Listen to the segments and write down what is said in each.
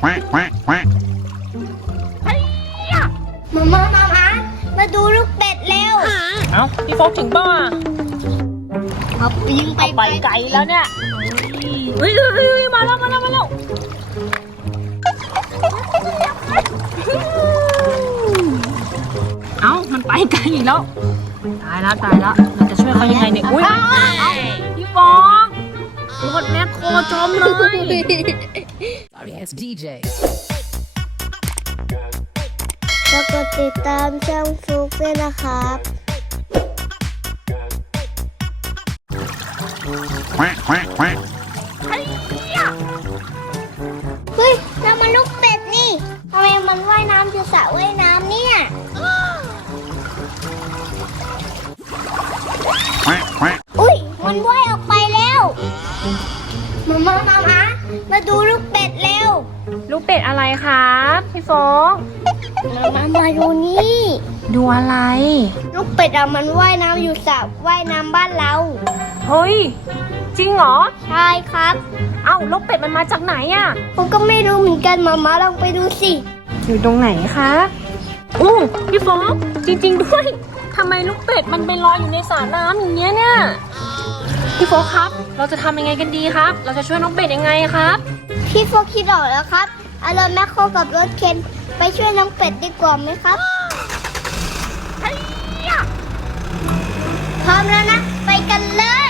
quack, quack, quack. มามามามามาดูลูกเป็ดเร็วเอ้าพี่โฟกถึงบ้าเอายิงไปไปไกลแล้วเนี่ยเฮ้ยเฮ้ยเฮ้ยมาแล้วมาแล้วมาแล้วเอ้ามันไปไกลอีกแล้ว ตายแล้วตายแล้วเราจะช่วยเขายังไงเนี่ยอุ้ยพี่โฟก รถแมคโครจมเลย Sorry ass DJ. แล้วก็ติดตามช่องฟลุกด้วยนะครับ Quack, quack, quack. เแล้วมามามามามาดูลูกเป็ดเร็ว ลูกเป็ดอะไรครับพี่โฟกมามามาดูนี่ ดูอะไร ลูกเป็ดอะมันว่ายน้ำอยู่สระว่ายน้ำบ้านเรา เฮ้ย จริงเหรอ ใช่ครับ เอ้าลูกเป็ดมันมาจากไหนอะผมก็ไม่รู้เหมือนกันมามาลองไปดูสิ อยู่ตรงไหนคะอู้พี่โฟกจริง ๆ ด้วยทำไมลูกเป็ดมันไปลอยอยู่ในสระน้ำอย่างเงี้ยเนี่ย พี่โฟกครับ เราจะทำยังไงกันดีครับ เราจะช่วยน้องเป็ดยังไงครับ พี่โฟคิดออกแล้วครับเอารถแมคโครกับรถเคนไปช่วยน้องเป็ดดีกว่าไหมครับพร้อมแล้วนะ ไปกันเลย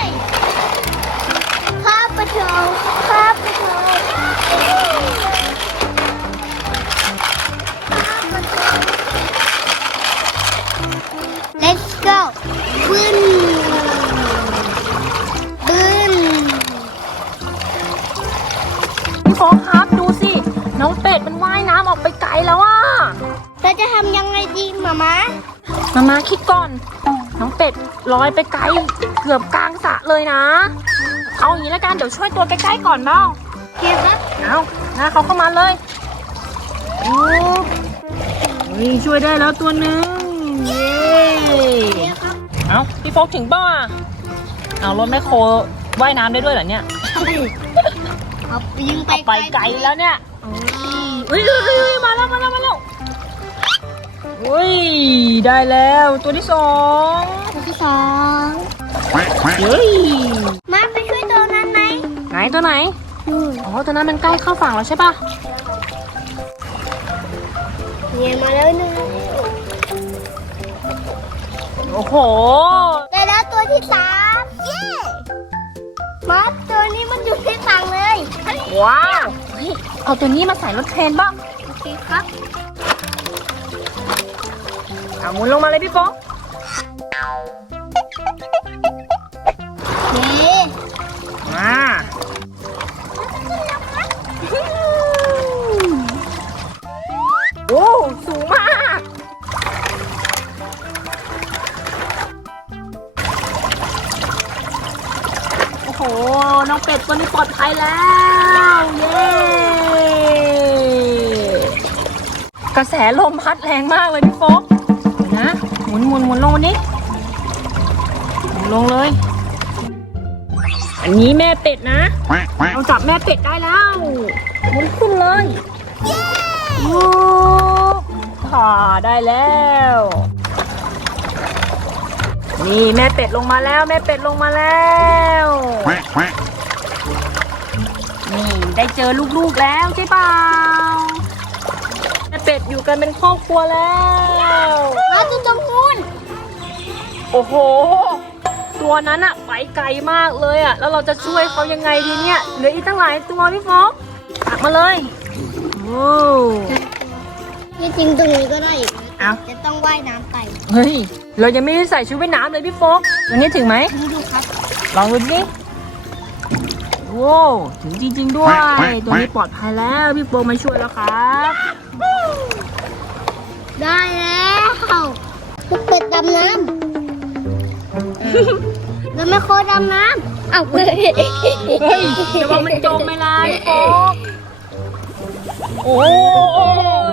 ยังไงดีหมามามามาคิดก่อน น้องเป็ดลอยไปไกล เกือบกลางสระเลยนะ เอาอย่างนี้แล้วกันเดี๋ยวช่วยตัวใกล้ๆก่อนเนาะเก็บครับเอาหน้าเขาเข้ามาเลยโอ้ยช่วยได้แล้วตัวหนึ่งเย้เอาพี่โฟกถึงบ้าเอารถแมคโครว่ายน้ำได้ด้วยเหรอเนี่ยเอายิงไปไปไกลแล้วเนี่ยเฮ้ยเฮ้ยเฮ้ยมาแล้วมาแล้วมาแล้ว อุ้ย ได้แล้วตัวที่สองตัวที่สอง Quack, quack. เฮ้ย มาไปช่วยตัวนั้นไหมไหนตัวไหนนู่นอ๋อตัวนั้นมันใกล้เข้าฝั่งแล้วใช่ปะเนี่ยมาแล้วหนึ่งโอ้โห ได้แล้วตัวที่สามเย้มาตัวนี้มันอยู่ที่ฝั่งเลย ว้าวเฮ้ยเอาตัวนี้มาใส่รถเทรนบ้างโอเคครับ เอาหมุนลงมาเลยพี่โฟกเย้มาโอ้สูงมาก โอ้โห น้องเป็ดตัวนี้ปลอดภัยแล้ว เย้กระแสลมพัดแรงมากเลยพี่โฟก นหมุนหมุนลงนี้ลงเลย อันนี้แม่เป็ดนะเราจับแม่เป็ดได้แล้วหมุนขึ้นเลยโอ้ผ่าได้แล้ว นี่แม่เป็ดลงมาแล้ว แม่เป็ดลงมาแล้วนี่ได้เจอลูกๆแล้วใช่เปล่าแม่เป็ดอยู่กันเป็นครอบครัวแล้วมาตัวตรงนู้น โอ้โห ตัวนั้นอะไปไกลมากเลยอะแล้วเราจะช่วยเขายังไงดีเนี่ย เหลืออีกตั้งหลายตัวพี่โฟกตักมาเลยโอ้ที่จริงตรงนี้ก็ได้อีกเอาจะต้องว่ายน้ำไปเฮ้ย เรายังไม่ได้ใส่ชุดว่ายน้ำเลยพี่โฟกตัวนี้ถึงไหมดูดูครับ ลองดูดิโว้วถึงจริง ๆ ด้วย ตัวนี้ปลอดภัยแล้วพี่โฟกมาช่วยแล้วครับ แล้วแม่โคดำน้ำอ้าวเฮ้ยเฮ้ยจะว่ามันจมไหมล่ะพี่โฟกโอ้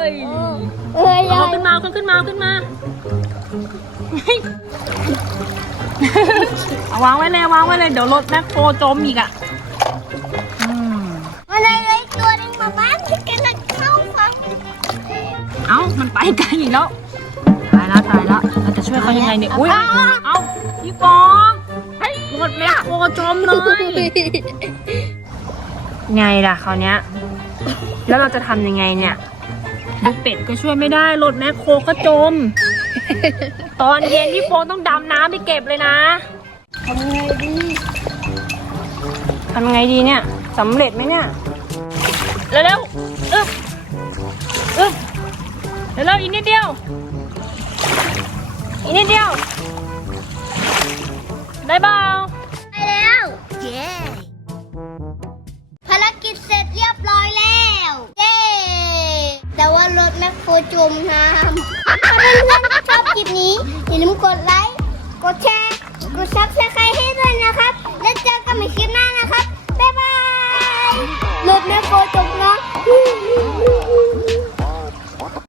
ยเฮ้ยเอาขึ้นมาเอาขึ้นมาเอาขึ้นมาเฮ้ยเอาวางไว้เลยวางไว้เลยเดี๋ยวรถแมคโครจมอีกอะอืมมาเลยเลยตัวหนึงมาบ้านที่กันนะไปไกลอีกแล้วตายแล้วตายแล้วเรา จะช่วยเขายังไงเนี่ย อุ้ย เอาพี่ฟองรถแมคโครจมเลย ไงล่ะคราวเนี้ย แล้วเราจะทำยังไงเนี่ยลูกเป็ดก็ช่วยไม่ได้รถแมคโครก็จม ตอนเย็นพี่โฟงต้องดำน้ำไปเก็บเลยนะทำไงดีทำยังไงดีเนี่ยสำเร็จไหมเนี่ยเร็วๆอึ๊บอึ๊บเร็วๆอีกนิดเดียว อีกนิดเดียว ได้เปล่าไปแล้ว เย้ภารกิจเสร็จเรียบร้อยแล้ว เย้แต่ว่ารถแมคโครจมน้ำถ้าเพื่อนๆชอบคลิปนี้ อย่าลืมกดไลค์ กดแชร์ กดซับสไครต์ให้ด้วยนะครับ แล้วเจอกันใหม่คลิปหน้านะครับ บ๊ายบาย รถแมคโครจมน้